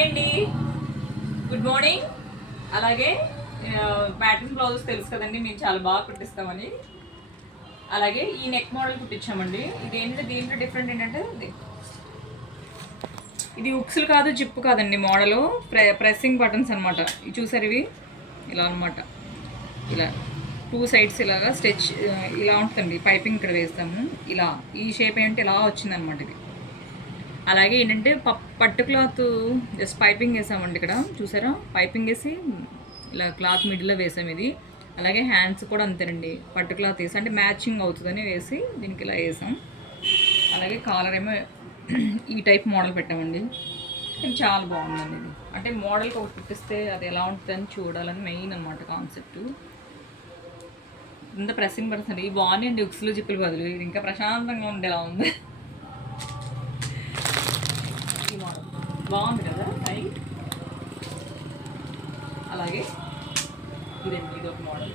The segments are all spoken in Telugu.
హాయ్ అండి, గుడ్ మార్నింగ్. అలాగే ప్యాటర్న్ బ్లౌజెస్ తెలుసు కదండి, మేము చాలా బాగా కుట్టిస్తామని. అలాగే ఈ నెక్ మోడల్ కుట్టించామండి. ఇది ఏంటంటే దీంట్లో డిఫరెంట్ ఏంటంటే ఇది ఉక్సులు కాదు, జిప్పు కాదండి. మోడలు ప్రెస్సింగ్ బటన్స్ అనమాట. ఇవి చూసారు, ఇవి ఇలా అనమాట. ఇలా 2 సైడ్స్ ఇలాగా స్టిచ్ ఇలా ఉంటుందండి. పైపింగ్ ఇక్కడ వేస్తాము. ఇలా ఈ షేప్ ఏంటంటే ఇలా వచ్చిందనమాట ఇది. అలాగే ఏంటంటే పట్టు క్లాత్ జస్ట్ పైపింగ్ వేసామండి. ఇక్కడ చూసారా, పైపింగ్ వేసి ఇలా క్లాత్ మిడిల్లో వేసాం ఇది. అలాగే హ్యాండ్స్ కూడా అంతేనండి, పట్టు క్లాత్ వేసి అంటే మ్యాచింగ్ అవుతుందని వేసి దీనికి ఇలా వేసాం. అలాగే కాలర్ ఏమో ఈ టైప్ మోడల్ పెట్టామండి. కానీ చాలా బాగుందండి ఇది. అంటే మోడల్కి ఒకటి కుట్టిస్తే అది ఎలా ఉంటుందని చూడాలని మెయిన్ అనమాట కాన్సెప్ట్. ఇంత ప్రెస్సింగ్ పడుతుంది. ఇవి బాగున్నాయండి, ఉక్సులు జిప్పులు బదులు ఇది ఇంకా ప్రశాంతంగా ఉండేలా ఉంది. బాగుంది కదా అయి. అలాగే ఇదండి, ఇది ఒక మోడల్.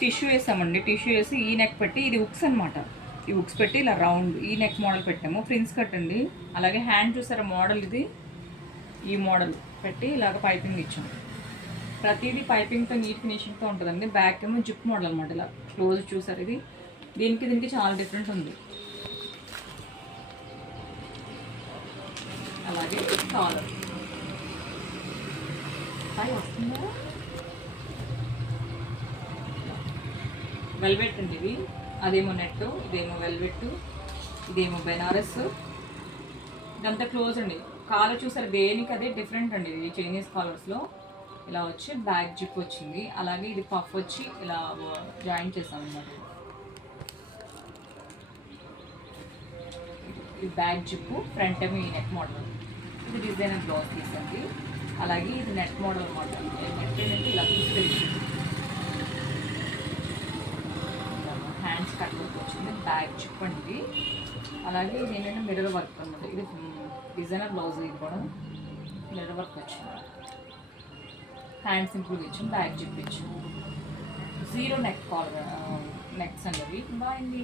టిష్యూ వేసామండి. టిష్యూ వేసి ఈ నెక్ పెట్టి, ఇది ఉక్స్ అనమాట. ఈ ఉక్స్ పెట్టి ఇలా రౌండ్ ఈ నెక్ మోడల్ పెట్టాము. ప్రిన్స్ కట్ అండి. అలాగే హ్యాండ్ చూసారా మోడల్, ఇది ఈ మోడల్ పెట్టి ఇలాగ పైపింగ్ ఇచ్చాము. ప్రతిదీ పైపింగ్తో నీట్ ఫినిషింగ్తో ఉంటుందండి. బ్యాక్ ఏమో జిప్ మోడల్ అనమాట. ఇలా క్లోజ్ చూసారు, ఇది దీనికి చాలా డిఫరెంట్ ఉంది. అలాగే కాలర్ అవి వస్తుందా, వెల్వెట్ అండి ఇది. అదేమో నెట్, ఇదేమో వెల్వెట్, ఇదేమో బెనారస్. ఇదంతా క్లోజ్ అండి. కాలర్ చూసారు, దేనికి అదే డిఫరెంట్ అండి. ఇది చైనీస్ కాలర్స్లో ఇలా వచ్చి బ్యాక్ జిప్ వచ్చింది. అలాగే ఇది పఫ్ వచ్చి ఇలా జాయిన్ చేస్తాం అన్నమాట. ఇది బ్యాక్ జిప్పు, ఫ్రంట్ ఏమో ఈ నెక్ మోడల్. ఇది డిజైనర్ బ్లౌజ్ తీసండి. అలాగే ఇది నెట్ మోడల్ అనమాట. నెట్ ఏంటంటే ఇలా తీసుకెళ్ళి హ్యాండ్స్ కట్ వర్క్ వచ్చింది. బ్యాక్ జిప్ అండి. అలాగే ఇది ఏంటంటే మిర్రర్ వర్క్ అనమాట. ఇది డిజైనర్ బ్లౌజ్, ఇది కూడా మిర్రర్ వర్క్ వచ్చింది. హ్యాండ్ సింపుల్గా ఇచ్చింది, బ్యాక్ జిప్ ఇచ్చింది. 0 నెక్ కాలర్ నెక్స్ అండి అవి. బాగుంది.